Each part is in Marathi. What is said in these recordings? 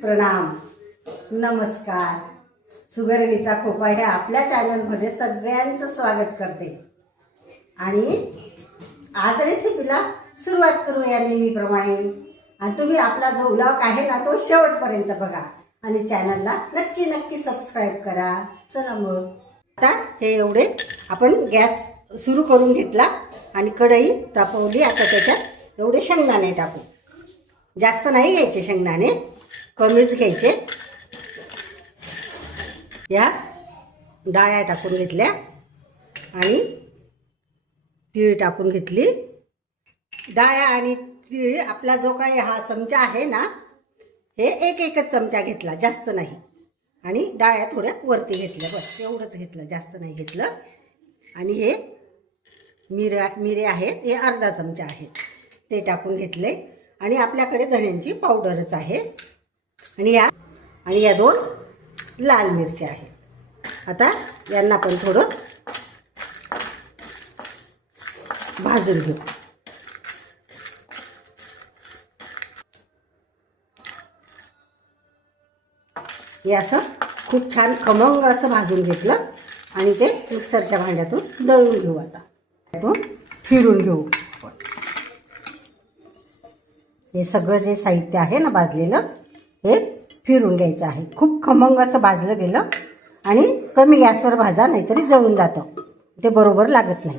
प्रणाम. नमस्कार. सुगरणीचा खोपा ह्या आपल्या चॅनलमध्ये सगळ्यांचं स्वागत करते. आणि आज रेसिपीला सुरुवात करूया नेहमीप्रमाणे. आणि तुम्ही आपला जो व्लॉग आहे ना तो शेवटपर्यंत बघा. आणि चॅनलला नक्की नक्की सबस्क्राईब करा. चला मग. आता हे एवढे आपण गॅस सुरू करून घेतला आणि कढई तापवली. आता त्याच्यात एवढे शेंगदाणे टाकू. जास्त नाही घ्यायचे शेंगदाणे. कमीच घ्यायचे. या डाळ्या टाकून घेतल्या आणि तिळ टाकून घेतली. डाळ्या आणि तिळ आपला जो काही हा चमचा आहे ना हे एक एकच चमचा घेतला जास्त नाही. आणि डाळ्या थोड्या वरती घेतल्या बस एवढंच घेतलं जास्त नाही घेतलं. आणि हे मिऱ्या मिरे आहेत हे अर्धा चमचा आहे ते टाकून घेतले. आणि आपल्याकडे धण्यांची पावडरच आहे. आणि या. आणि या दोन लाल मिरच्या आहेत. आता यांना पण थोडं भाजून घेऊ. हे असं खूप छान खमंग असं भाजून घेतलं. आणि ते मिक्सरच्या भांड्यातून दळून घेऊ आता. त्यातून फिरून घेऊ हे सगळं जे साहित्य आहे ना भाजलेलं हे फिरून घ्यायचं आहे. खूप खमंग असं भाजलं गेलं आणि कमी गॅसवर भाजा नाहीतरी जळून जातं. ते बरोबर लागत नाही.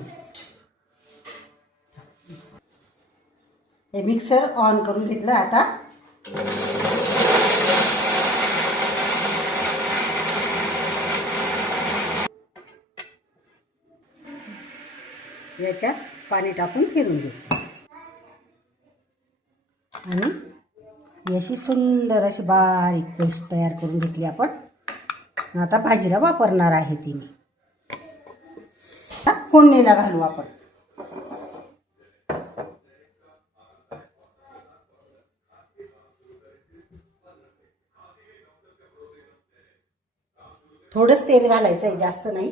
हे मिक्सर ऑन करून घेतलं आता. याच्यात पाणी टाकून फिरून घेऊ आणि ही अशी सुंदर अशी बारीक पेस्ट तयार करून घेतली आपण. आता भाजीला वापरणार आहे ती मी फोडणीला घालू आपण. थोडंच तेल घालायचं आहे जास्त नाही.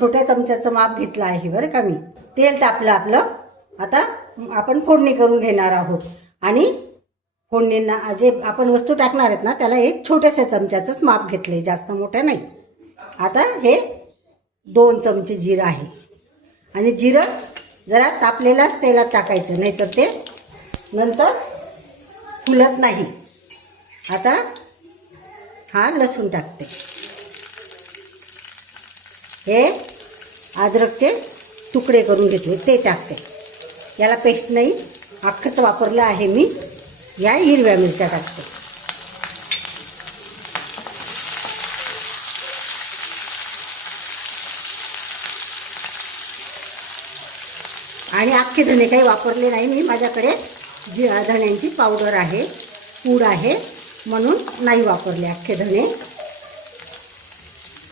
छोट्या चमच्याचं माप घेतलं आहे बरं का मी. तेल तापलं आपलं. आता आपण फोडणी करून घेणार आहोत. आणि फोडणींना जे आपण वस्तू टाकणार आहेत ना त्याला एक छोट्याशा चमच्याचंच माप घेतलं जास्त मोठं नाही. आता हे दोन चमचे जिरं आहे. आणि जिरं जरा तापलेलाच तेलात टाकायचं नाहीतर ते नंतर फुलत नाही. आता हा लसूण टाकते. हे अद्रकचे तुकडे करून घेतले ते टाकते. याला पेस्ट नाही अख्खंच वापरलं आहे मी. या हिरव्या मिरच्या टाकते. आणि अख्खे धणे काही वापरले नाही मी. माझ्याकडे जी धण्यांची पावडर आहे पूड आहे म्हणून नाही वापरले अख्खे धणे.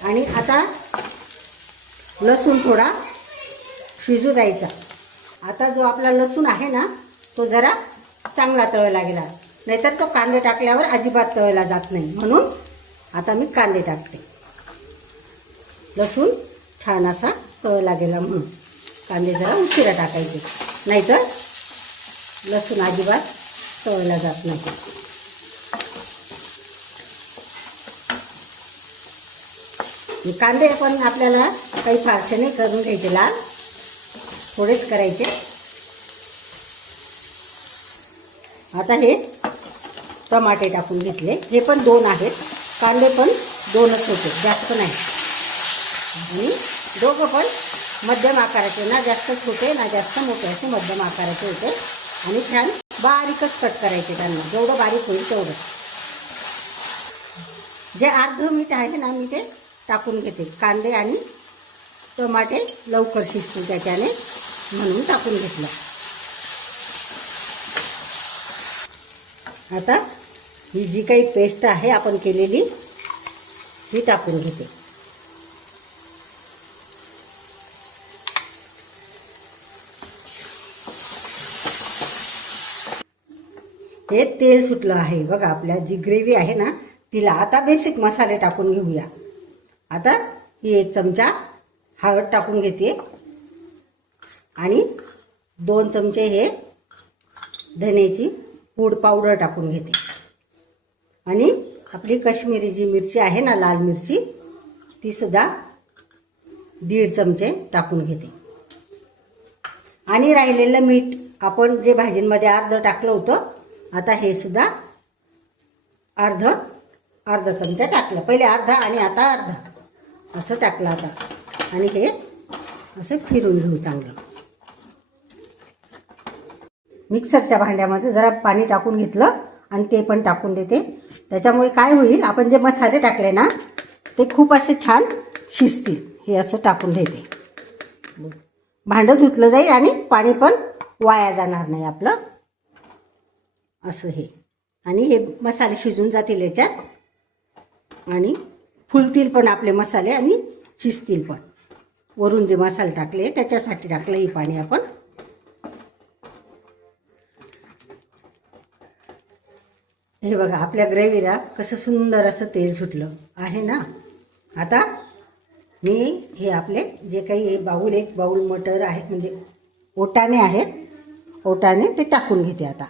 आणि आता लसूण थोडा शिजू द्यायचा. आता जो आपला लसूण आहे ना तो जरा चांगला तळला गेला. नाहीतर तो कांदे टाकल्यावर अजिबात तळला जात नाही. म्हणून आता मी कांदे टाकते. लसूण छान असा तळला गेला म्हणून. कांदे जरा उशिरा टाकायचे. नाहीतर लसूण अजिबात तळला जात नाही. कांदे पण आपल्याला काही फारसे नाही करून घ्यायचे. लाल थोडेच करायचे. आता हे टमाटे टाकून घेतले. हे पण दोन आहेत. कांदे पण दोनच होते. जास्त नाही. आणि दोघं पण मध्यम आकाराचे. ना जास्त छोटे ना जास्त मोठे. असे मध्यम आकाराचे होते. आणि छान बारीकच कट करायचे त्यांना. जेवढं बारीक होईल तेवढं. जे अर्ध मीठ आहे ना मी ते टाकून घेते. कांदे आणि टमाटे लवकर शिजतील त्याच्याने म्हणून टाकून घेतलं. आता ही जी काही पेस्ट आहे आपण केलेली ही टाकून घेते. हे तेल सुटलं आहे. बघा आपल्या जी ग्रेव्ही आहे ना तिला आता बेसिक मसाले टाकून घेऊया. आता ही एक चमचा हळद टाकून घेते. आणि दोन चमचे हे धण्याची गुड पावडर टाकून घेते. आणि आपली कश्मीरी जी मिरची आहे ना लाल मिरची तीसुद्धा दीड चमचे टाकून घेते. आणि राहिलेलं मीठ आपण जे भाजींमध्ये अर्ध टाकलं होतं आता हे सुद्धा अर्ध अर्धा चमचा टाकलं. पहिले अर्धा आणि आता अर्धा. असं टाकलं आता. आणि हे असं फिरून घेऊ चांगलं. मिक्सरच्या भांड्यामध्ये जरा पाणी टाकून घेतलं आणि ते पण टाकून देते. त्याच्यामुळे काय होईल आपण जे मसाले टाकले ना ते खूप असे छान शिजतील. हे असं टाकून देते. भांडं धुतलं जाईल आणि पाणी पण वाया जाणार नाही आपलं. असं हे. आणि हे मसाले शिजून जातील याच्यात. आणि फुलतील पण आपले मसाले आणि शिजतील पण. वरून जे मसाले टाकले त्याच्यासाठी टाकलं हे पाणी आपण. हे बघा आपल्या ग्रेव्हीला कसं सुंदर असं तेल सुटलं. आहे ना? आता मी हे आपले जे काही बाऊल एक बाऊल मटर आहे म्हणजे ओटाने आहेत ओटाने ते टाकून घेते आता.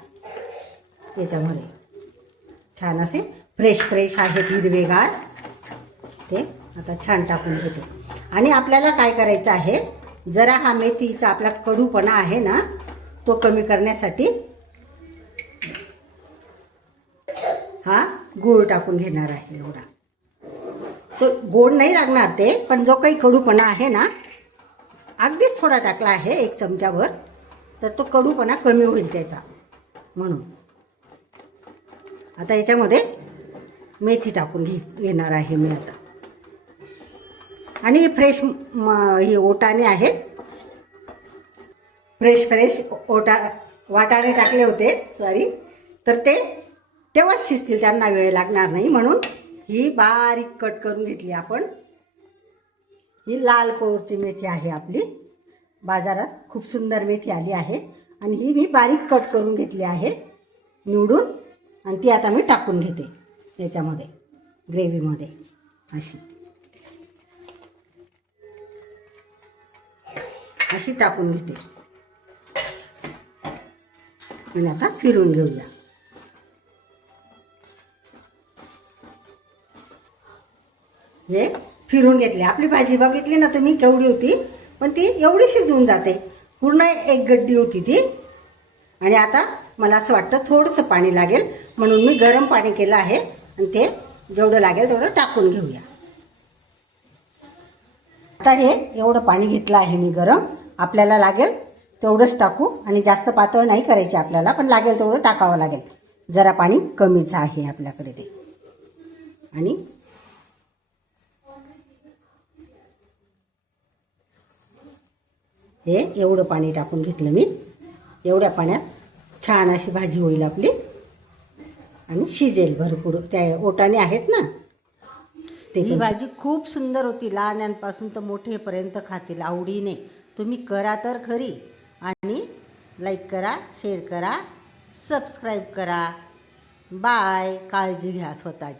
याच्यामध्ये छान असे फ्रेश फ्रेश आहेत हिरवेगार. ते आता छान टाकून घेते. आणि आपल्याला काय करायचं आहे जरा हा मेथीचा आपला कडूपणा आहे ना तो कमी करण्यासाठी हा? गूळ टाकून घेणार आहे एवढा. तो गोड नाही लागणार ते पण जो काही कडूपणा आहे ना अगदीच थोडा टाकला आहे एक चमच्यावर तर तो कडूपणा कमी होईल त्याचा म्हणून. आता याच्यामध्ये मेथी टाकून घे घेणार आहे मी आता. आणि फ्रेश म हे ओटाने आहेत फ्रेश फ्रेश ओटा वाटाणे टाकले होते सॉरी. तर ते तेव्हाच शिजतील त्यांना वेळ लागणार नाही म्हणून ही बारीक कट करून घेतली आपण. ही लाल कोरची मेथी आहे आपली. बाजारात खूप सुंदर मेथी आली आहे. आणि ही मी बारीक कट करून घेतली आहे निवडून. आणि ती आता मी टाकून घेते याच्यामध्ये ग्रेव्हीमध्ये अशी. अशी टाकून घेते. आणि आता फिरून घेऊया. हे फिरून घेतले. आपली भाजी बघितली ना तुम्ही केवढी होती? पण ती एवढी शिजवून जाते. पूर्ण एक गड्डी होती ती. आणि आता मला असं वाटतं थोडंसं पाणी लागेल. म्हणून मी गरम पाणी केलं आहे. आणि ते जेवढं लागेल तेवढं टाकून घेऊया. आता हे एवढं पाणी घेतलं आहे मी गरम. आपल्याला लागेल तेवढंच टाकू. आणि जास्त पातळ नाही करायची आपल्याला पण लागेल तेवढं टाकावं लागेल. जरा पाणी कमीच आहे आपल्याकडे ते. आणि हे एवढं पाणी टाकून घेतलं मी. एवढ्या पाण्यात छान अशी भाजी होईल आपली. आणि शिजेल भरपूर. त्या ओटाने आहेत ना? ते ही भाजी खूप सुंदर होती. लहान्यांपासून तर मोठेपर्यंत खातील. आवडीने. तुम्ही करा तर खरी. आणि लाईक करा शेअर करा सबस्क्राईब करा. बाय काळजी घ्या स्वतःची.